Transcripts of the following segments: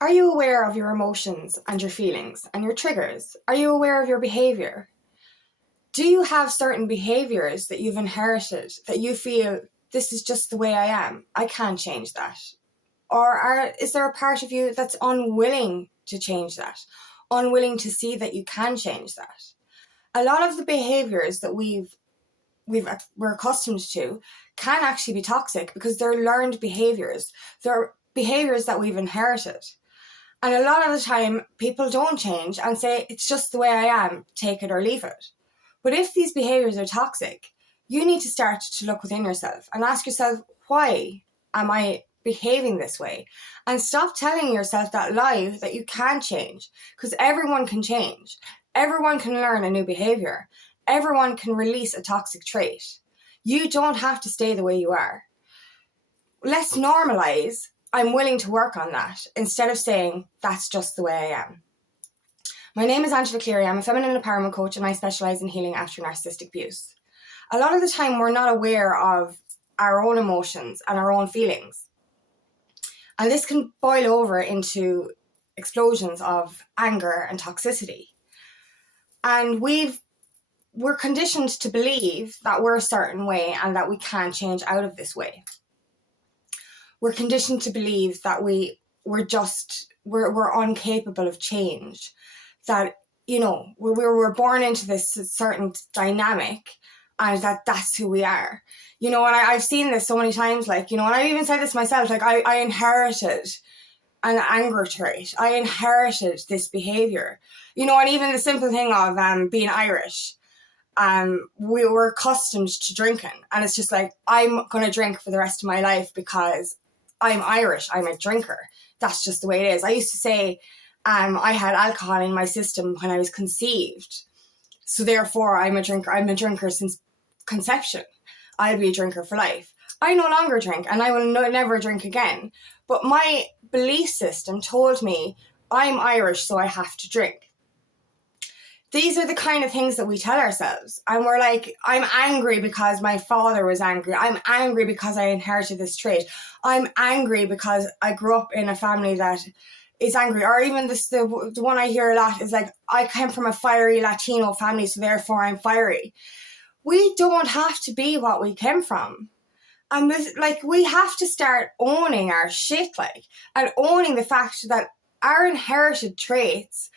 Are you aware of your emotions and your feelings and your triggers? Are you aware of your behavior? Do you have certain behaviors that you've inherited that you feel this is just the way I am? I can't change that. Or is there a part of you that's unwilling to change that? Unwilling to see that you can change that? A lot of the behaviors that we're accustomed to can actually be toxic because they're learned behaviors. They're behaviors that we've inherited. And a lot of the time, people don't change and say, it's just the way I am, take it or leave it. But if these behaviors are toxic, you need to start to look within yourself and ask yourself, why am I behaving this way? And stop telling yourself that lie that you can change, because everyone can change. Everyone can learn a new behavior. Everyone can release a toxic trait. You don't have to stay the way you are. Let's normalize, I'm willing to work on that, instead of saying, that's just the way I am. My name is Angela Cleary. I'm a feminine empowerment coach and I specialise in healing after narcissistic abuse. A lot of the time we're not aware of our own emotions and our own feelings. And this can boil over into explosions of anger and toxicity. And we're conditioned to believe that we're a certain way and that we can't change out of this way. We're conditioned to believe that we're incapable of change. That, we're born into this certain dynamic and that's who we are. And I've seen this so many times, and I've even said this myself, I inherited an anger trait. I inherited this behavior, and even the simple thing of being Irish. We were accustomed to drinking, and it's just I'm going to drink for the rest of my life because I'm Irish, I'm a drinker. That's just the way it is. I used to say I had alcohol in my system when I was conceived. So therefore I'm a drinker. I'm a drinker since conception. I'll be a drinker for life. I no longer drink and I will never drink again. But my belief system told me I'm Irish, so I have to drink. These are the kind of things that we tell ourselves. And we're like, I'm angry because my father was angry. I'm angry because I inherited this trait. I'm angry because I grew up in a family that is angry. Or even the one I hear a lot is I came from a fiery Latino family, so therefore I'm fiery. We don't have to be what we came from. And we have to start owning our shit, and owning the fact that our inherited traits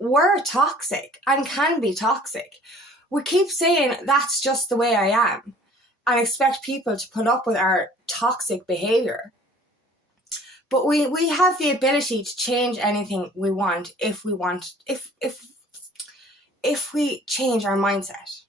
were toxic and can be toxic. We keep saying that's just the way I am and expect people to put up with our toxic behavior. But we have the ability to change anything we want if we change our mindset.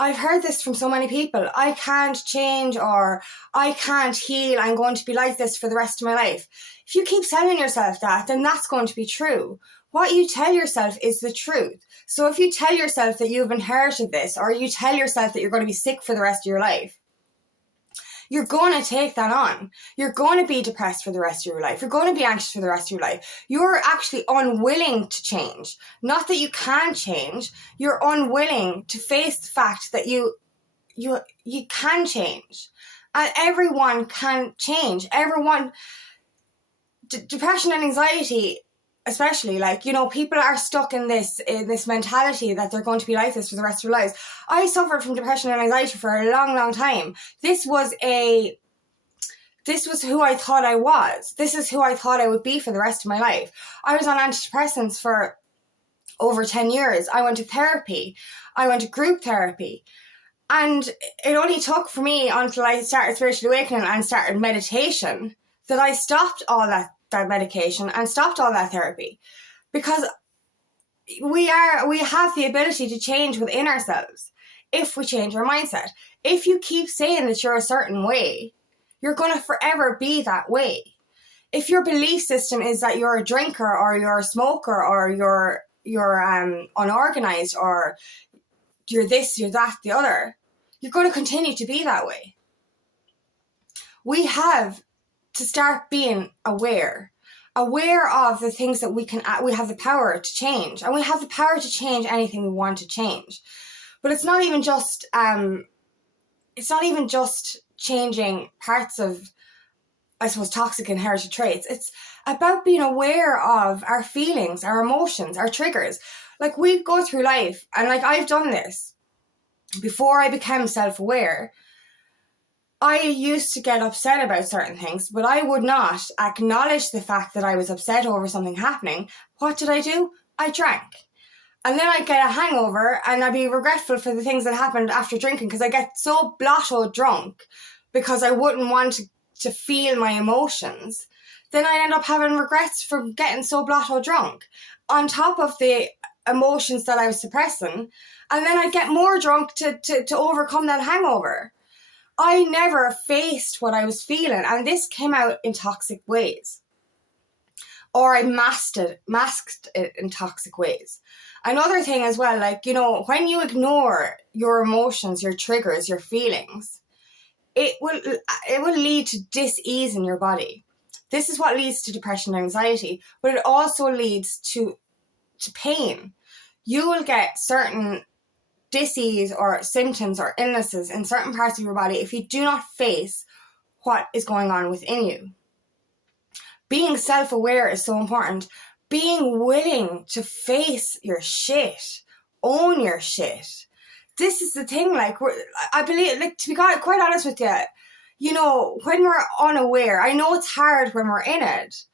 I've heard this from so many people. I can't change, or I can't heal. I'm going to be like this for the rest of my life. If you keep telling yourself that, then that's going to be true. What you tell yourself is the truth. So if you tell yourself that you've inherited this, or you tell yourself that you're going to be sick for the rest of your life, you're going to take that on. You're going to be depressed for the rest of your life. You're going to be anxious for the rest of your life. You're actually unwilling to change. Not that you can change. You're unwilling to face the fact that you can change. And everyone can change. Everyone, depression and anxiety, especially, people are stuck in this mentality that they're going to be like this for the rest of their lives. I suffered from depression and anxiety for a long, long time. This was who I thought I was. This is who I thought I would be for the rest of my life. I was on antidepressants for over 10 years. I went to therapy. I went to group therapy. And it only took for me until I started spiritual awakening and started meditation that I stopped all that medication and stopped all that therapy, because we have the ability to change within ourselves if we change our mindset. If you keep saying that you're a certain way, you're going to forever be that way. If your belief system is that you're a drinker, or you're a smoker, or you're unorganized, or you're this, you're that, the other, you're going to continue to be that way. We have to start being aware of the things that we have the power to change, and we have the power to change anything we want to change. But it's not even just changing parts of I suppose, toxic inherited traits. It's about being aware of our feelings, our emotions, our triggers. Like, we go through life, and like, I've done this before I became self-aware. I used to get upset about certain things, but I would not acknowledge the fact that I was upset over something happening. What did I do? I drank. And then I'd get a hangover, and I'd be regretful for the things that happened after drinking, because I get so blotto drunk because I wouldn't want to feel my emotions. Then I end up having regrets for getting so blotto drunk, on top of the emotions that I was suppressing. And then I'd get more drunk to overcome that hangover. I never faced what I was feeling, and this came out in toxic ways. Or I masked it in toxic ways. Another thing as well, like, you know, when you ignore your emotions, your triggers, your feelings, it will lead to dis-ease in your body. This is what leads to depression and anxiety, but it also leads to pain. You will get certain dis-ease or symptoms or illnesses in certain parts of your body if you do not face what is going on within you. Being self-aware is so important. Being willing to face your shit, own your shit. This is the thing, like, I believe, like, to be quite honest with you, you know, when we're unaware, I know it's hard when we're in it,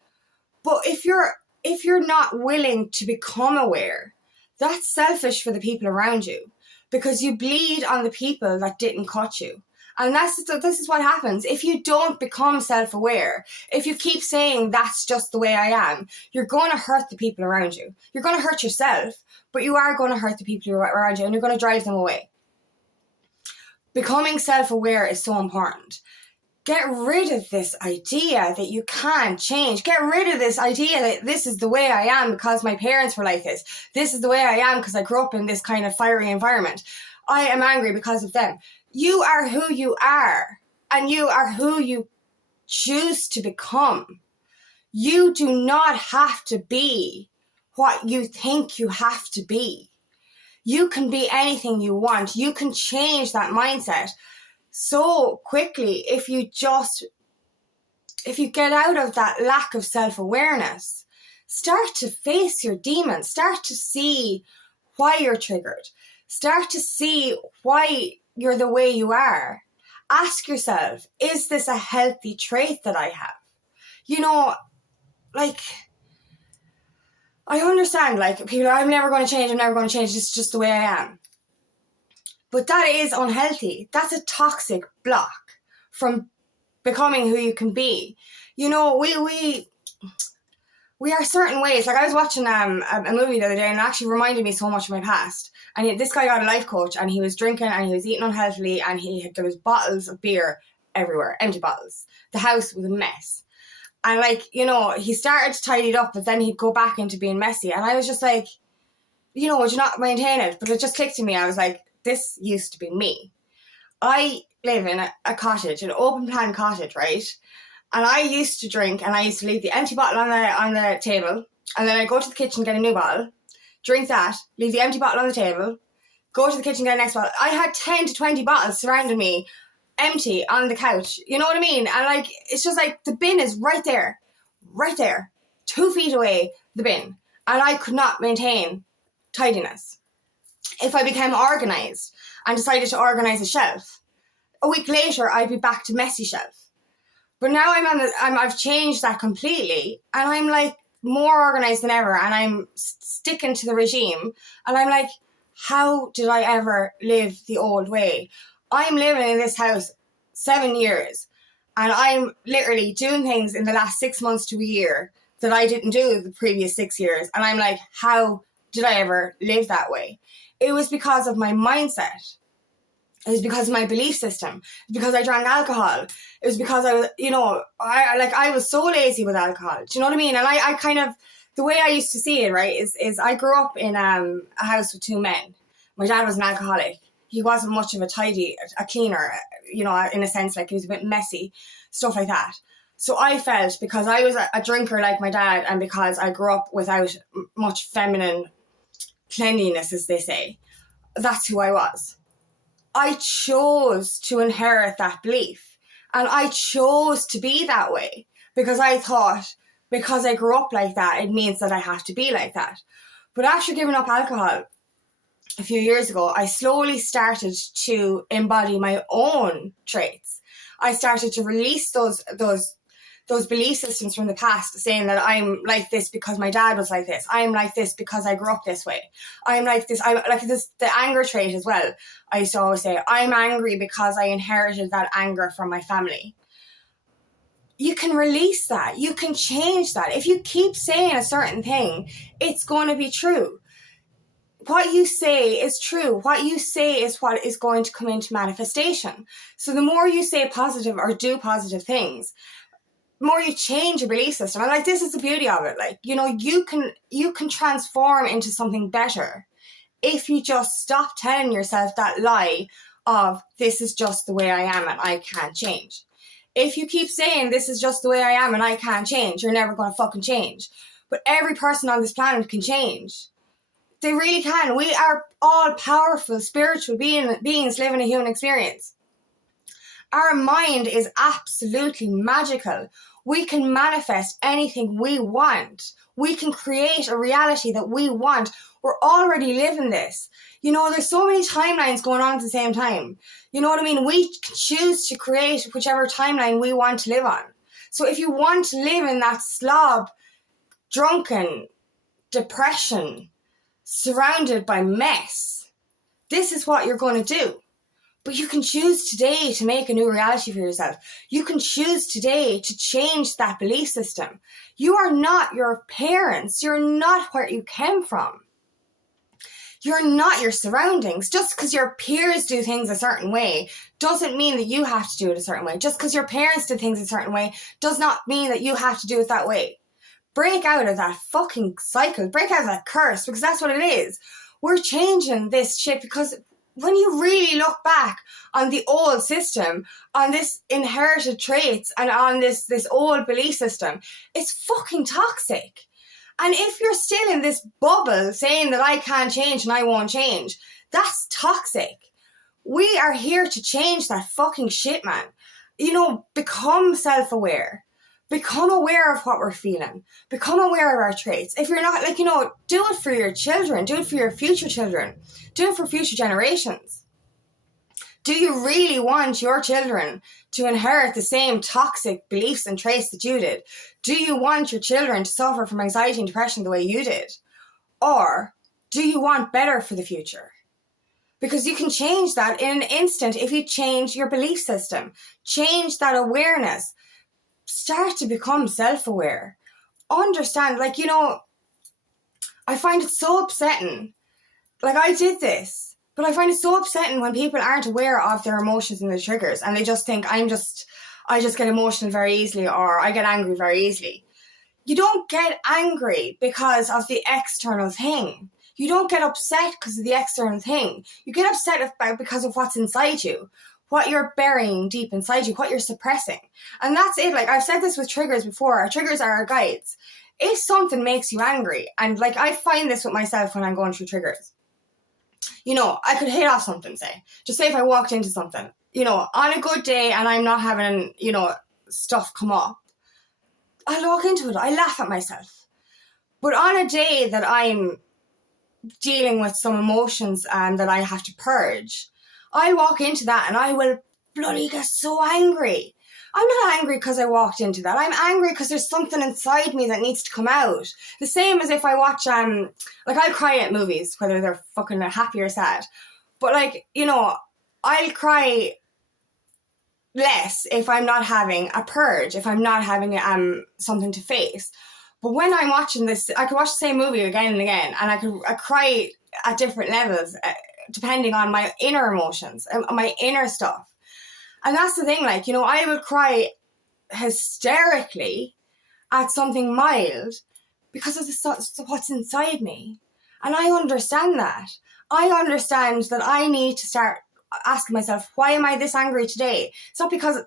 but if you're not willing to become aware, that's selfish for the people around you, because you bleed on the people that didn't cut you. And this is what happens. If you don't become self-aware, if you keep saying that's just the way I am, you're going to hurt the people around you. You're going to hurt yourself, but you are going to hurt the people around you, and you're going to drive them away. Becoming self-aware is so important. Get rid of this idea that you can't change. Get rid of this idea that this is the way I am because my parents were like this. This is the way I am because I grew up in this kind of fiery environment. I am angry because of them. You are who you are, and you are who you choose to become. You do not have to be what you think you have to be. You can be anything you want. You can change that mindset so quickly if you get out of that lack of self-awareness. Start to face your demons. Start to see why you're triggered. Start to see why you're the way you are. Ask yourself, is this a healthy trait that I have? You know, like, I understand, like, people are, I'm never going to change, it's just the way I am. But that is unhealthy. That's a toxic block from becoming who you can be. You know, we are certain ways. Like, I was watching a movie the other day, and it actually reminded me so much of my past. And this guy got a life coach, and he was drinking, and he was eating unhealthily, and there was bottles of beer everywhere, empty bottles. The house was a mess. And, like, you know, he started to tidy it up, but then he'd go back into being messy. And I was just like, you know, would you not maintain it? But it just clicked to me. I was like, this used to be me. I live in a cottage, an open plan cottage, right? And I used to drink, and I used to leave the empty bottle on the table, and then I'd go to the kitchen, get a new bottle, drink that, leave the empty bottle on the table, go to the kitchen, get the next bottle. I had 10 to 20 bottles surrounding me, empty on the couch. You know what I mean? And, like, it's just like the bin is right there, 2 feet away, the bin. And I could not maintain tidiness. If I became organised and decided to organise a shelf, a week later I'd be back to messy shelf. But now I've changed that completely, and I'm, like, more organised than ever, and I'm sticking to the regime, and I'm like, how did I ever live the old way? I'm living in this house 7 years, and I'm literally doing things in the last 6 months to a year that I didn't do the previous 6 years, and I'm like, how did I ever live that way? It was because of my mindset. It was because of my belief system. It was because I drank alcohol. It was because I was, you know, I was so lazy with alcohol. Do you know what I mean? And I kind of, the way I used to see it, right, is I grew up in a house with 2 men. My dad was an alcoholic. He wasn't much of a cleaner, you know, in a sense, like, he was a bit messy, stuff like that. So I felt, because I was a drinker like my dad, and because I grew up without much feminine cleanliness, as they say, that's who I was. I chose to inherit that belief. And I chose to be that way because I thought, because I grew up like that, it means that I have to be like that. But after giving up alcohol a few years ago, I slowly started to embody my own traits. I started to release those belief systems from the past, saying that I'm like this because my dad was like this. I'm like this because I grew up this way. I'm like this. I'm like this. The anger trait as well. I used to always say, I'm angry because I inherited that anger from my family. You can release that. You can change that. If you keep saying a certain thing, it's going to be true. What you say is true. What you say is what is going to come into manifestation. So the more you say positive or do positive things, the more you change your belief system. And like, this is the beauty of it. Like, you know, you can transform into something better if you just stop telling yourself that lie of, this is just the way I am and I can't change. If you keep saying this is just the way I am and I can't change, you're never going to fucking change. But every person on this planet can change. They really can. We are all powerful, spiritual beings living a human experience. Our mind is absolutely magical. We can manifest anything we want. We can create a reality that we want. We're already living this. You know, there's so many timelines going on at the same time. You know what I mean? We can choose to create whichever timeline we want to live on. So if you want to live in that slob, drunken, depression, surrounded by mess, this is what you're going to do. But you can choose today to make a new reality for yourself. You can choose today to change that belief system. You are not your parents. You're not where you came from. You're not your surroundings. Just because your peers do things a certain way doesn't mean that you have to do it a certain way. Just because your parents did things a certain way does not mean that you have to do it that way. Break out of that fucking cycle. Break out of that curse, because that's what it is. We're changing this shit because when you really look back on the old system, on this inherited traits and on this old belief system, it's fucking toxic. And if you're still in this bubble saying that I can't change and I won't change, that's toxic. We are here to change that fucking shit, man. You know, become self-aware. Become aware of what we're feeling. Become aware of our traits. If you're not, like, you know, do it for your children. Do it for your future children. Do it for future generations. Do you really want your children to inherit the same toxic beliefs and traits that you did? Do you want your children to suffer from anxiety and depression the way you did? Or do you want better for the future? Because you can change that in an instant if you change your belief system. Change that awareness. Start to become self-aware. Understand, like, you know, I find it so upsetting. Like, I did this. But I find it so upsetting when people aren't aware of their emotions and their triggers, and they just think, I just get emotional very easily, or I get angry very easily. You don't get angry because of the external thing. You don't get upset because of the external thing. You get upset because of what's inside you, what you're burying deep inside you, what you're suppressing. And that's it. Like, I've said this with triggers before. Our triggers are our guides. If something makes you angry, and like, I find this with myself when I'm going through triggers. You know, I could hit off something, just say if I walked into something, you know, on a good day and I'm not having, you know, stuff come up, I walk into it, I laugh at myself. But on a day that I'm dealing with some emotions and that I have to purge, I walk into that and I will bloody get so angry. I'm not angry because I walked into that. I'm angry because there's something inside me that needs to come out. The same as if I watch, like, I'll cry at movies, whether they're fucking happy or sad. But, like, you know, I'll cry less if I'm not having a purge, if I'm not having something to face. But when I'm watching this, I could watch the same movie again and again, and I cry at different levels, depending on my inner emotions, my inner stuff. And that's the thing, like, you know, I would cry hysterically at something mild because of what's inside me. And I understand that. I understand that I need to start asking myself, why am I this angry today? It's not because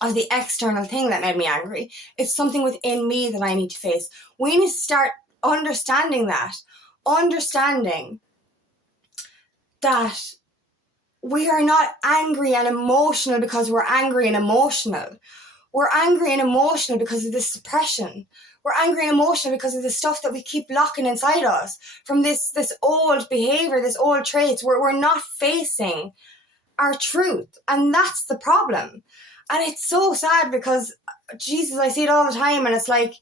of the external thing that made me angry. It's something within me that I need to face. We need to start understanding that. Understanding that we are not angry and emotional because we're angry and emotional. We're angry and emotional because of this suppression. We're angry and emotional because of the stuff that we keep locking inside us from this old behavior, this old traits, where we're not facing our truth. And that's the problem. And it's so sad because, Jesus, I see it all the time, and it's like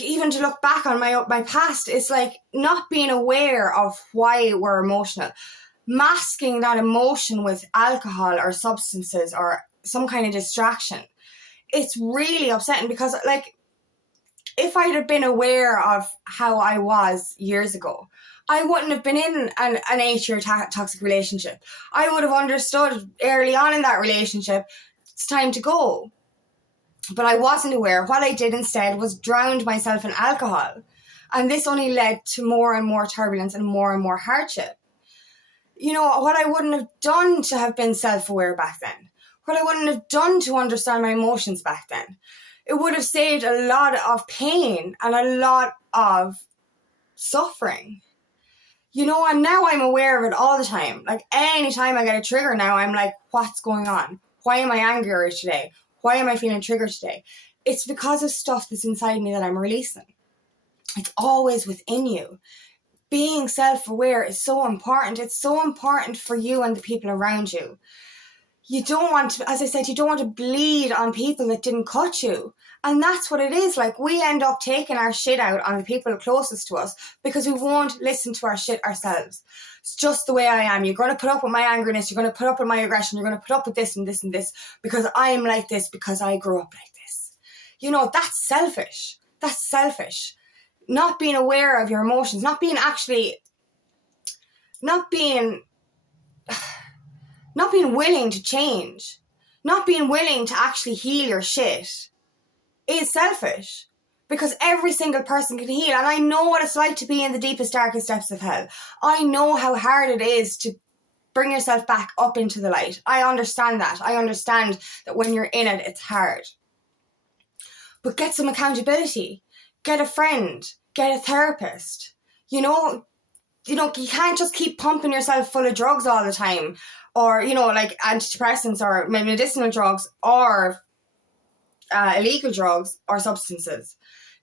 even to look back on my past, it's like not being aware of why we're emotional, masking that emotion with alcohol or substances or some kind of distraction. It's really upsetting because, like, if I'd have been aware of how I was years ago, I wouldn't have been in an 8-year toxic relationship. I would have understood early on in that relationship, it's time to go. But I wasn't aware. What I did instead was drowned myself in alcohol. And this only led to more and more turbulence and more hardship. You know, what I wouldn't have done to have been self-aware back then, what I wouldn't have done to understand my emotions back then, it would have saved a lot of pain and a lot of suffering. You know, and now I'm aware of it all the time. Like, anytime I get a trigger now, I'm like, what's going on? Why am I angry today? Why am I feeling triggered today? It's because of stuff that's inside me that I'm releasing. It's always within you. Being self-aware is so important. It's so important for you and the people around you. You don't want to, as I said, you don't want to bleed on people that didn't cut you. And that's what it is. Like, we end up taking our shit out on the people closest to us because we won't listen to our shit ourselves. It's just the way I am. You're going to put up with my angriness. You're going to put up with my aggression. You're going to put up with this and this and this because I'm like this, because I grew up like this. You know, that's selfish. That's selfish. Not being aware of your emotions, not being willing to change, not being willing to actually heal your shit is selfish, because every single person can heal. And I know what it's like to be in the deepest, darkest depths of hell. I know how hard it is to bring yourself back up into the light. I understand that. I understand that when you're in it, it's hard. But get some accountability. Get a friend. Get a therapist. You know, you can't just keep pumping yourself full of drugs all the time, or, you know, like antidepressants or medicinal drugs or illegal drugs or substances.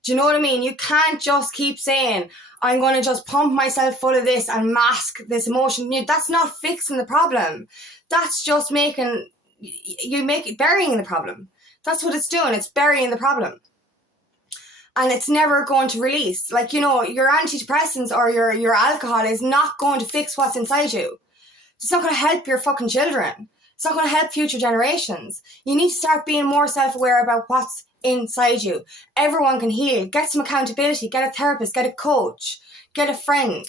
Do you know what I mean? You can't just keep saying, I'm going to just pump myself full of this and mask this emotion. That's not fixing the problem. That's just burying the problem. That's what it's doing. It's burying the problem. And it's never going to release. Like, you know, your antidepressants or your alcohol is not going to fix what's inside you. It's not going to help your fucking children. It's not going to help future generations. You need to start being more self-aware about what's inside you. Everyone can heal. Get some accountability. Get a therapist. Get a coach. Get a friend.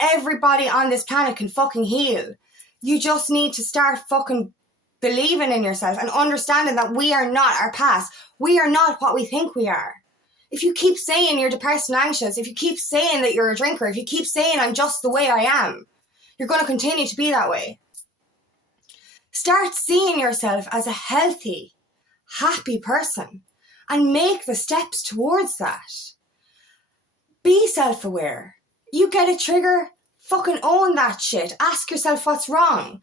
Everybody on this planet can fucking heal. You just need to start fucking believing in yourself and understanding that we are not our past. We are not what we think we are. If you keep saying you're depressed and anxious, if you keep saying that you're a drinker, if you keep saying I'm just the way I am, you're going to continue to be that way. Start seeing yourself as a healthy, happy person and make the steps towards that. Be self-aware. You get a trigger, fucking own that shit. Ask yourself what's wrong.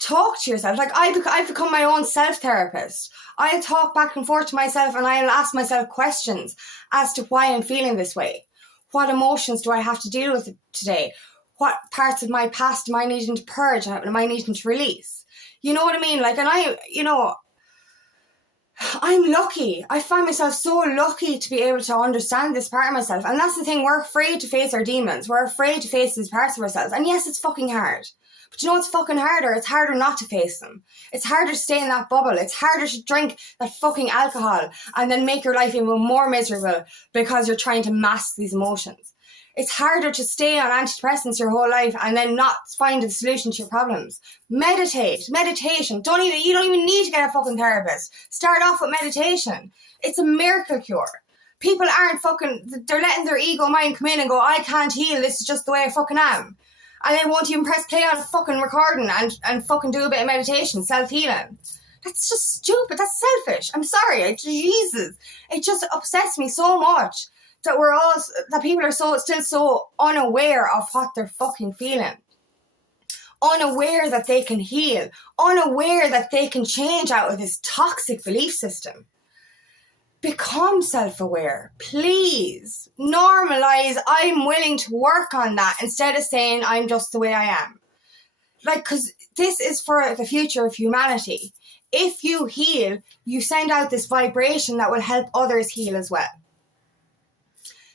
Talk to yourself. Like, I've become my own self-therapist. I'll talk back and forth to myself and I'll ask myself questions as to why I'm feeling this way. What emotions do I have to deal with today? What parts of my past am I needing to purge? Am I needing to release? You know what I mean? Like, and I'm lucky. I find myself so lucky to be able to understand this part of myself. And that's the thing. We're afraid to face our demons. We're afraid to face these parts of ourselves. And yes, it's fucking hard. But you know what's fucking harder? It's harder not to face them. It's harder to stay in that bubble. It's harder to drink that fucking alcohol and then make your life even more miserable because you're trying to mask these emotions. It's harder to stay on antidepressants your whole life and then not find a solution to your problems. Meditation. You don't even need to get a fucking therapist. Start off with meditation. It's a miracle cure. People they're letting their ego mind come in and go, I can't heal. This is just the way I fucking am. And they won't even press play on a fucking recording and fucking do a bit of meditation, self-healing. That's just stupid. That's selfish. I'm sorry. Jesus. It just upsets me so much that people are still so unaware of what they're fucking feeling. unaware that they can heal, unaware that they can change out of this toxic belief system. Become self-aware. Please normalize, I'm willing to work on that, instead of saying I'm just the way I am. Like, because this is for the future of humanity. If you heal, you send out this vibration that will help others heal as well.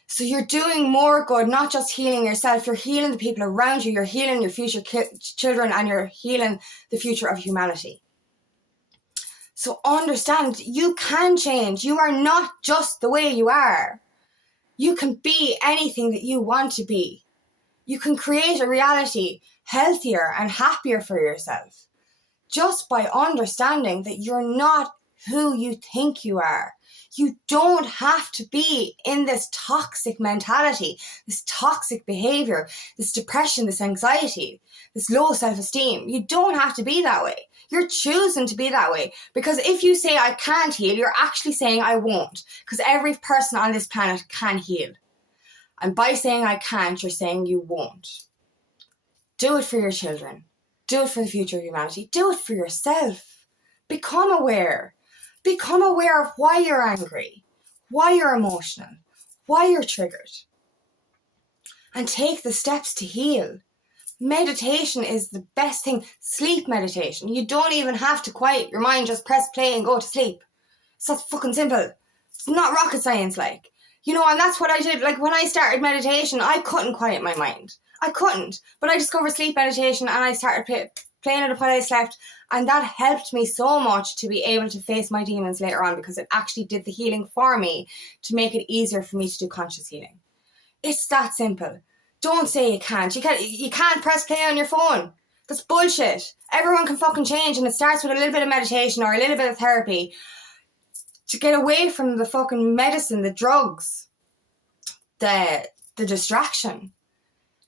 So you're doing more good, not just healing yourself, you're healing the people around you, you're healing your future children, and you're healing the future of humanity. So understand, you can change. You are not just the way you are. You can be anything that you want to be. You can create a reality healthier and happier for yourself, just by understanding that you're not who you think you are. You don't have to be in this toxic mentality, this toxic behavior, this depression, this anxiety, this low self-esteem. You don't have to be that way. You're choosing to be that way. Because if you say I can't heal, you're actually saying I won't. Because every person on this planet can heal. And by saying I can't, you're saying you won't. Do it for your children. Do it for the future of humanity. Do it for yourself. Become aware. Become aware of why you're angry, why you're emotional, why you're triggered. And take the steps to heal. Meditation is the best thing. Sleep meditation. You don't even have to quiet your mind. Just press play and go to sleep. It's that fucking simple. It's not rocket science, like. You know, and that's what I did. Like, when I started meditation, I couldn't quiet my mind. I couldn't. But I discovered sleep meditation and I started playing it while I slept. And that helped me so much to be able to face my demons later on, because it actually did the healing for me to make it easier for me to do conscious healing. It's that simple. Don't say you can't. You can't press play on your phone. That's bullshit. Everyone can fucking change, and it starts with a little bit of meditation or a little bit of therapy to get away from the fucking medicine, the drugs, the distraction.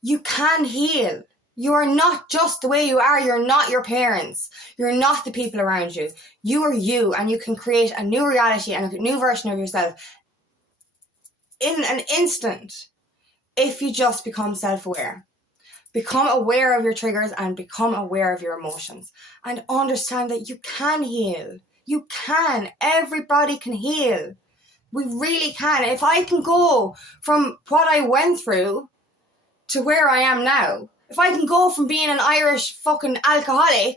You can heal. You are not just the way you are. You're not your parents. You're not the people around you. You are you, and you can create a new reality and a new version of yourself in an instant if you just become self-aware. Become aware of your triggers and become aware of your emotions, and understand that you can heal. You can. Everybody can heal. We really can. If I can go from what I went through to where I am now, if I can go from being an Irish fucking alcoholic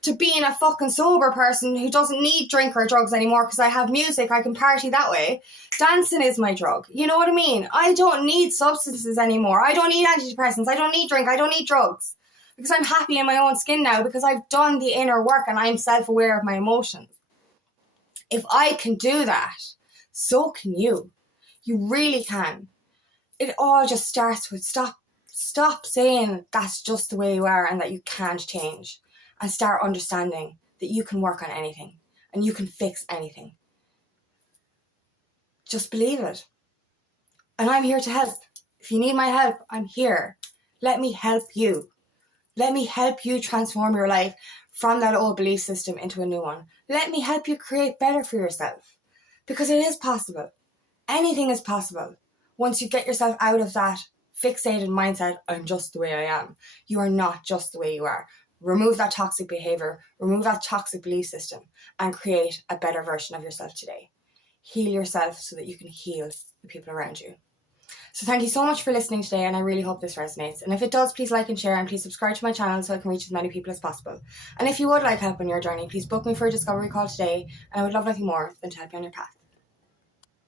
to being a fucking sober person who doesn't need drink or drugs anymore because I have music, I can party that way. Dancing is my drug. You know what I mean? I don't need substances anymore. I don't need antidepressants. I don't need drink. I don't need drugs. Because I'm happy in my own skin now, because I've done the inner work and I'm self-aware of my emotions. If I can do that, so can you. You really can. It all just starts with stop saying that's just the way you are and that you can't change, and start understanding that you can work on anything and you can fix anything. Just believe it. And I'm here to help. If you need my help, I'm here. Let me help you. Let me help you transform your life from that old belief system into a new one. Let me help you create better for yourself, because it is possible. Anything is possible. Once you get yourself out of that fixated mindset, I'm just the way I am. You are not just the way you are. Remove that toxic behavior, remove that toxic belief system, and create a better version of yourself today. Heal yourself so that you can heal the people around you. So thank you so much for listening today, and I really hope this resonates. And if it does, please like and share, and please subscribe to my channel so I can reach as many people as possible. And if you would like help on your journey, please book me for a discovery call today, and I would love nothing more than to help you on your path.